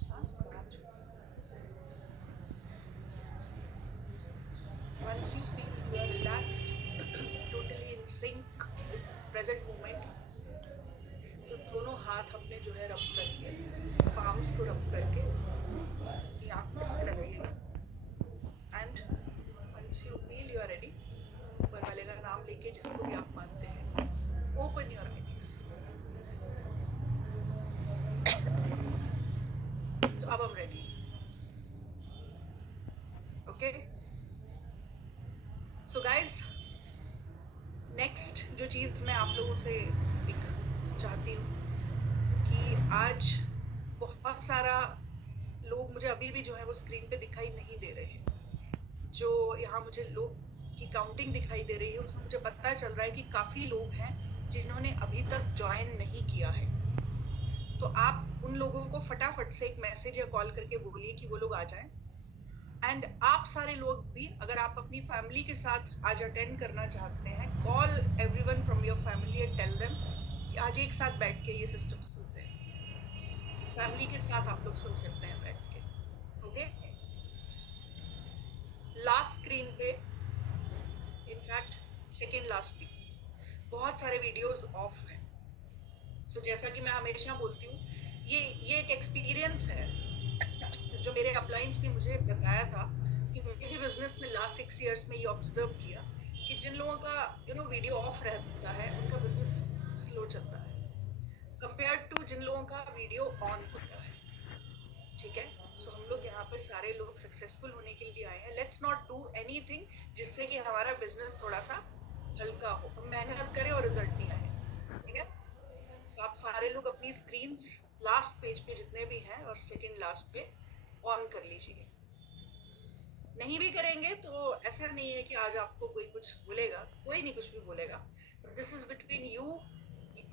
सांस बाहर छोड़ो. Once you feel you are relaxed, totally in sync with present moment, तो दोनों हाथ अपने जो है रब करके, पाम्स को रब करके अपनी आंखों पे लगाइएगा. And once you feel you are ready, ऊपर वाले का नाम लेके जिसको भी आप मानते हैं, open your eyes. So अब I'm ready. Okay. So guys, next जो चीज मैं आप लोगों से एक चाहती हूँ कि आज बहुत सारा लोग मुझे अभी भी जो है वो स्क्रीन पे दिखाई नहीं दे रहे हैं. जो यहाँ मुझे लोग की काउंटिंग दिखाई दे रही है उसमें मुझे पता चल रहा है कि काफी लोग हैं जिन्होंने अभी तक ज्वाइन नहीं किया है. तो आप उन लोगों को फटाफट से एक मैसेज या कॉल करके बोलिए कि वो लोग आ जाएं. एंड आप सारे लोग भी अगर आप अपनी फैमिली के साथ आज अटेंड करना चाहते हैं, call everyone from your family and tell them कि आज एक साथ बैठ के ये सिस्टम सुनते हैं. फैमिली के साथ आप लोग सुन सकते हैं बैठ के. ओके. लास्ट स्क्रीन पे, इनफैक्ट सेकेंड लास्ट पे, बहुत सारे वीडियोस ऑफ हैं. सो जैसा कि मैं हमेशा बोलती हूँ, ये एक एक्सपीरियंस है जो मेरे अपलाइंस ने मुझे बताया था कि मेरे भी बिजनेस में लास्ट 6 इयर्स में ये ऑब्जर्व किया कि जिन लोगों का वीडियो ऑफ रहता है उनका बिजनेस स्लो चलता है कंपेयर टू जिन लोगों का वीडियो ऑन होता है. ठीक है. सो हम लोग यहाँ पे सारे लोग सक्सेसफुल होने के लिए आए हैं. लेट्स नॉट डू एनीथिंग जिससे कि हमारा बिजनेस थोड़ा सा हल्का हो. हम मेहनत करें और रिजल्ट नहीं आए. ठीक है. सो आप सारे लोग अपनी स्क्रीन्स लास्ट पेज पे जितने भी हैं और सेकेंड लास्ट पे ऑन कर लीजिए. नहीं भी करेंगे तो ऐसा नहीं है कि आज आपको कोई कुछ बोलेगा, कोई नहीं कुछ भी बोलेगा. But this is between you.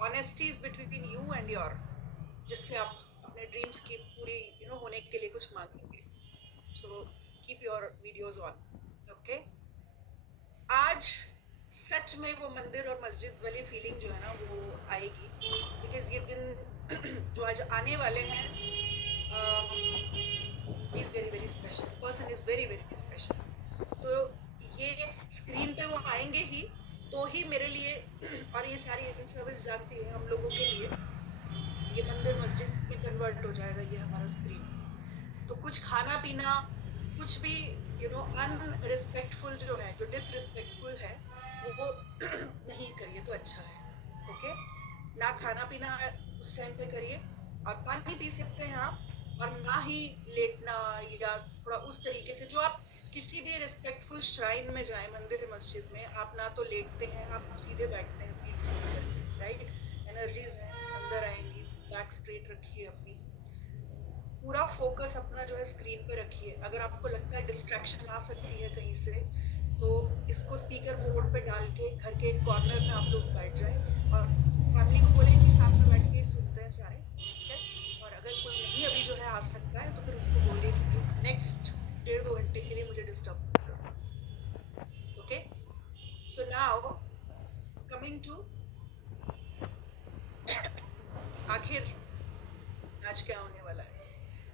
Honesty is between you and your, जिससे आप अपने ड्रीम्स की पूरी होने के लिए कुछ मांगेंगे. So keep your videos on. Okay. आज सच में वो मंदिर और मस्जिद वाली फीलिंग जो है ना वो आएगी, बिकॉज ये दिन जो आज आने वाले हैं is very very special. Person is very very special. तो ये स्क्रीन पे वो आएंगे ही तो ही मेरे लिए और ये सारी इवेंट सर्विस जानती है हम लोगों के लिए ये मंदिर मस्जिद में कन्वर्ट हो जाएगा ये हमारा स्क्रीन. तो कुछ खाना पीना कुछ भी अनरिस्पेक्टफुल जो है, जो डिसरिस्पेक्टफुल है वो नहीं करिए तो अच्छा है. ओके. ना खाना पीना उस टाइम पे करिए और पानी पी सकते हैं आप, और ना ही लेटना या थोड़ा उस तरीके से जो आप किसी भी रिस्पेक्टफुल श्राइन में जाए मंदिर मस्जिद में, आप ना तो लेटते हैं, आप सीधे बैठते हैं पीठ सीधी करके. राइट. एनर्जीज हैं अंदर आएंगी. बैक स्ट्रेट रखिए अपनी. पूरा फोकस अपना जो है स्क्रीन पे रखिए. अगर आपको लगता है डिस्ट्रैक्शन आ सकती है कहीं से तो इसको स्पीकर मोड पे डाल के घर के एक कॉर्नर में आप लोग बैठ जाए और फैमिली को बोले कि साथ में बैठ के सुनते हैं सारे. ठीक है. और अगर कोई नहीं अभी जो है आ सकता है तो फिर उसको बोलिए कि नेक्स्ट 1.5-2 घंटे के लिए मुझे डिस्टर्ब मत करो. Okay. So now coming to आखिर आज क्या होने वाला है.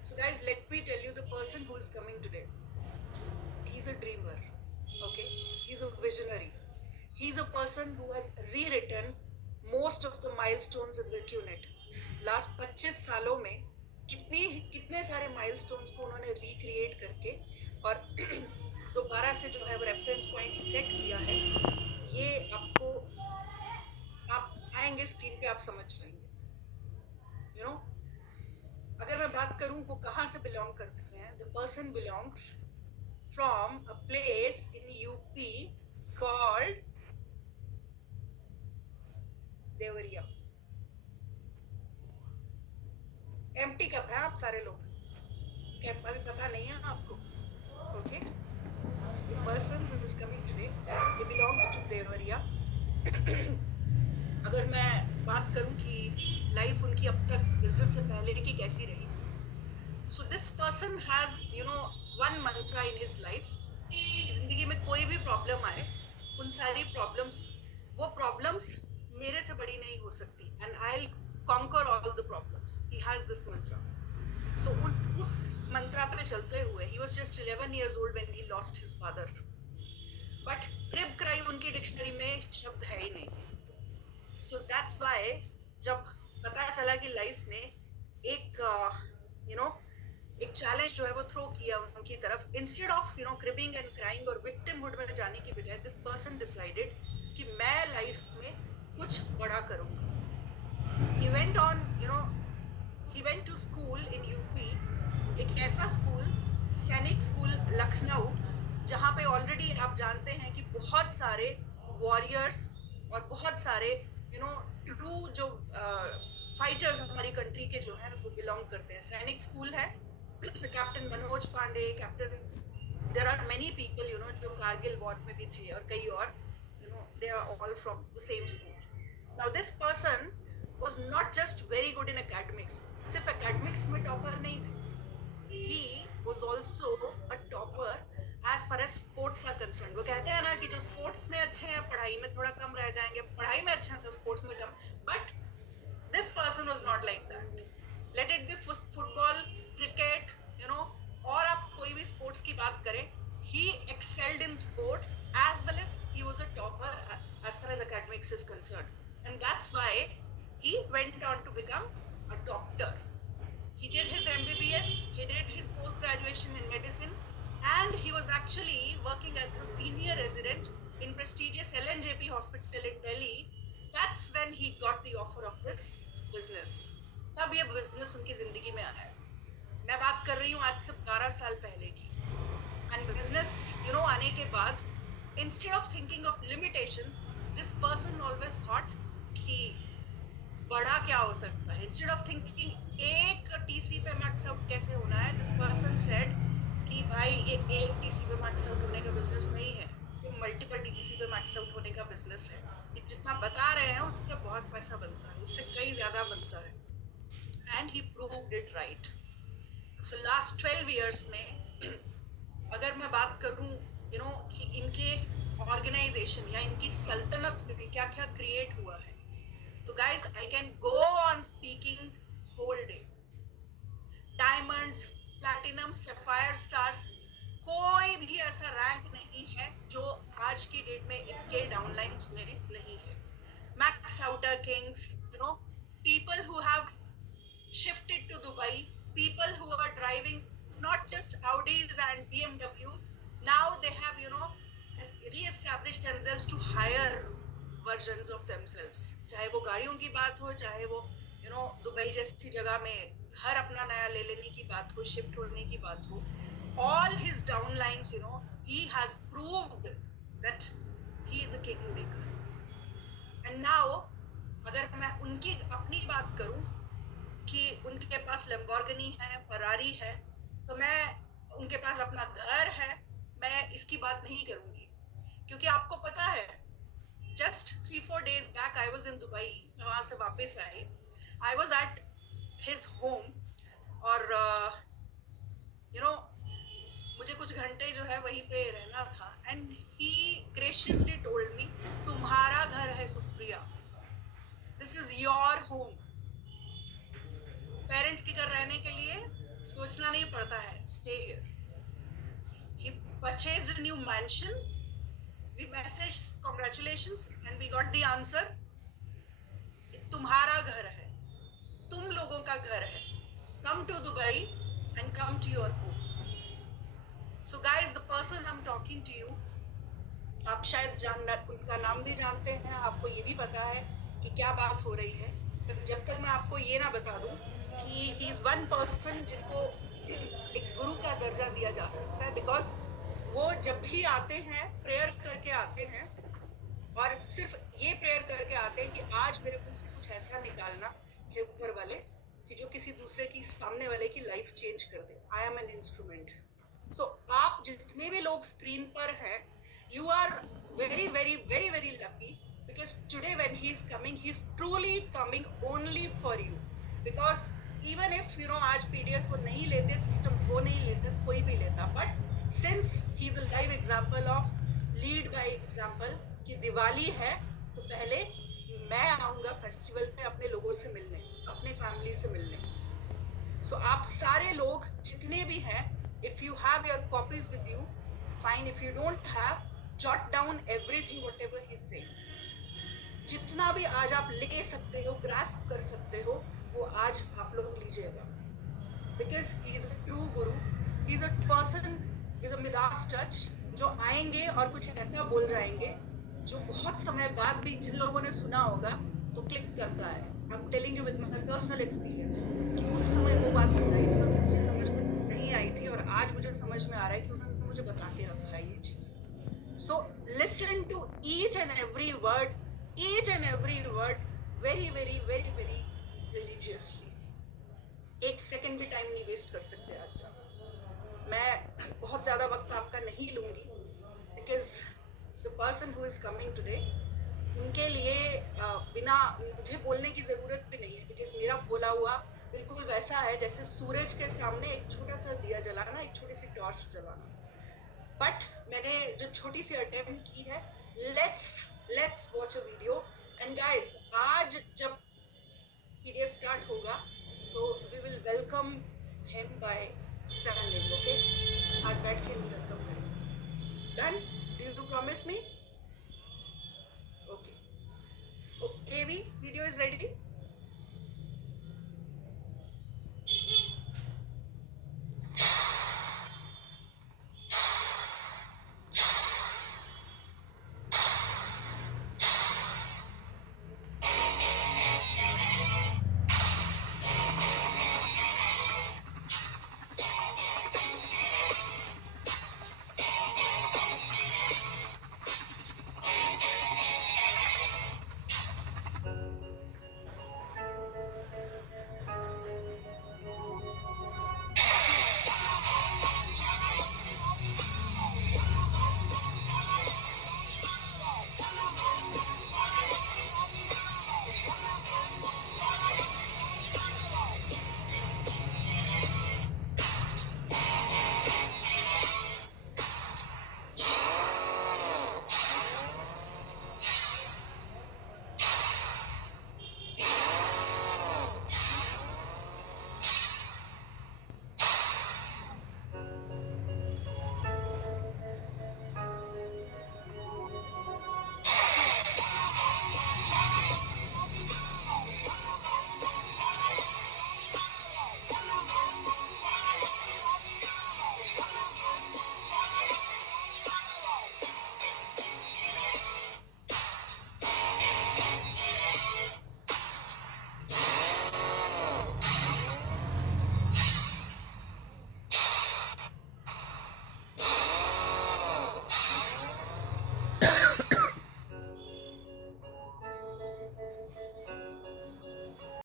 So guys, let me tell you the person who is coming today. He's a dreamer. Okay. He's a visionary. He's a person who has rewritten most of the milestones in the QNET. Last 25 सालों में कितने सारे milestones को उन्होंने recreate करके और दोबारा से जो है वो रेफरेंस पॉइंट सेट किया है. ये आपको आप आएंगे स्क्रीन पे आप समझ जाएंगे. अगर मैं बात करूं वो कहां से बिलोंग करते हैं, the person belongs from a place in UP called Deoria. Empty cup है आप सारे लोग, कैप अभी पता नहीं है आपको. Okay. The person who is coming today he belongs to Deoria. अगर मैं बात करूं कि लाइफ उनकी अब तक बिजनेस से पहले की कैसी रही, so this person has one mantra in his life. जिंदगी में कोई भी प्रॉब्लम आए, उन सारी प्रॉब्लम्स, वो प्रॉब्लम्स मेरे से बड़ी नहीं हो सकती, and I'll conquer all the problems. He has this mantra. So उस मंत्रा पे चलते हुए, he was just 11 years old when he lost his father, but crib crime उनकी डिक्शनरी में शब्द है ही नहीं. So that's why जब पता चला कि लाइफ में एक you know एक चैलेंज जो है वो थ्रो किया उनकी तरफ, instead of cribbing and crying और विक्टिमहुड में जाने की बजाय, दिस पर्सन डिसाइडेड कि मैं लाइफ में कुछ बड़ा करूंगा. he went on you know he went to school in UP, एक ऐसा स्कूल, सैनिक स्कूल लखनऊ, जहां पे ऑलरेडी आप जानते हैं कि बहुत सारे वॉरियर्स और बहुत सारे ट्रू जो फाइटर्स हमारी कंट्री के जो है वो बिलोंग करते हैं. सैनिक स्कूल है, captain Manoj Pandey, captain, there are many people जो कारगिल वॉर में भी थे और कई और, they are all from the same school. Now this person was not just very good in academics, सिर्फ academics में टॉपर नहीं थे, he was also a topper as far as sports are concerned. वो कहते हैं ना कि जो स्पोर्ट्स में अच्छे हैं पढ़ाई में थोड़ा कम रह जाएंगे, पढ़ाई में अच्छे हैं तो स्पोर्ट्स में कम. But this person was not like that. Let it be football, cricket, और आप कोई भी स्पोर्ट्स की बात करें, he excelled in sports as well as he was a topper as far as academics is concerned. And that's why he went on to become a doctor. He did his MBBS, he did his post-graduation in medicine, and he was actually working as a senior resident in prestigious LNJP hospital in Delhi. That's when he got the offer of this business. तब ये business उनकी जिंदगी में आया. मैं बात कर रही हूँ आज से 12 साल पहले की. And business, आने के बाद, instead of thinking of limitation, this person always thought कि बड़ा क्या हो सकता है. Instead of thinking एक TC पे max out कैसे होना है, this person said कि भाई ये एक TC पे max out होने का business नहीं है, ये multiple TC पे max out होने का business है. ये जितना बता रहे हैं उससे बहुत पैसा बनता है, उससे कई ज़्यादा बनता है. And he proved it right. So last 12 years में अगर मैं बात करूं कि इनके ऑर्गेनाइजेशन या इनकी सल्तनत में क्या क्या क्रिएट हुआ है, तो guys I can go on speaking whole day. Diamonds, platinum, sapphire, stars, कोई भी ऐसा रैंक नहीं है जो आज की डेट में इनके डाउनलाइंस में नहीं है. Max outer Kings, people who have shifted to Dubai, people who are driving not just Audis and BMWs, now they have re-established themselves to higher versions of themselves. चाहे वो गाड़ियों की बात हो, चाहे वो दुबई जैसी जगह में घर अपना नया ले लेने की बात हो, शिफ्ट होने की बात हो, all his downlines, he has proved that he is a king maker. And now अगर मैं उनकी अपनी बात करूं कि उनके पास लैम्बोर्गिनी है, फरारी है, तो मैं उनके पास अपना घर है, मैं इसकी बात नहीं करूंगी. क्योंकि आपको पता है, just 3-4 days back I was in Dubai, मैं वहां से वापस आई. I was at his home और मुझे कुछ घंटे जो है वहीं पे रहना था. And he graciously told me, तुम्हारा घर है Supriya, this is your home. Parents के घर रहने के लिए सोचना नहीं पड़ता है, stay here. He purchased a new mansion. We messaged congratulations and we got the answer. तुम्हारा घर है, तुम लोगों का घर है. Come to Dubai and come to your home. So guys, the person I'm talking to you, आप शायद उनका नाम भी जानते हैं, आपको ये भी पता है कि क्या बात हो रही है. पर जब तक मैं आपको ये ना बता दूं कि he is one person जिनको एक गुरु का दर्जा दिया जा सकता है, बिकॉज वो जब भी आते हैं प्रेयर करके आते हैं, और सिर्फ ये प्रेयर करके आते हैं कि आज मेरे मुंह से कुछ ऐसा निकालना है ऊपर वाले कि जो किसी दूसरे की, सामने वाले की लाइफ चेंज कर दे. I am an instrument. So आप जितने भी लोग स्क्रीन पर हैं, you are very very very very lucky, because today when he is coming, he is truly coming only for you. Because even if आज PDF वो नहीं लेते, सिस्टम वो नहीं लेते, कोई भी लेता, but since he is a live example of lead by example कि दिवाली है तो पहले मैं आऊंगा फेस्टिवल पे अपने लोगों से मिलने, अपने फैमिली से मिलने. So आप सारे लोग जितने भी हैं, if you have your copies with you, fine. If you don't have, jot down everything whatever he's saying. जितना भी आज आप ले सकते हो, ग्रास्प कर सकते हो, वो आज आप लोग लीजिएगा. Because he is a true guru. He is a person with a Midas touch, जो आएंगे और कुछ ऐसा बोल जाएंगे जो बहुत समय बाद भी जिन लोगों ने सुना होगा तो क्लिक करता है. I'm telling you with my personal experience कि उस समय वो बात बताई थी और मुझे समझ में नहीं आई थी, और आज मुझे समझ में आ रहा है कि उन्होंने मुझे बता के रखा है ये चीज. So listen to each and every word very very very very religiously. एक सेकंड भी टाइम नहीं वेस्ट कर सकते आज आप. मैं बहुत ज्यादा वक्त आपका नहीं लूंगी, because the person who is coming today, उनके लिए बिना मुझे बोलने की जरूरत भी नहीं है, बिकॉज मेरा बोला हुआ बिल्कुल वैसा है जैसे सूरज के सामने एक छोटा सा दिया जलाना, एक छोटी सी टॉर्च जलाना. बट मैंने जो छोटी सी अटेम्प्ट की है, let's watch a video. And guys, आज जब पीडीएफ स्टार्ट होगा, so we will welcome him by standing. Okay, आज बैठ के वेलकम करेंगे. Done? Do you promise me? Okay. Okay, AV video is ready.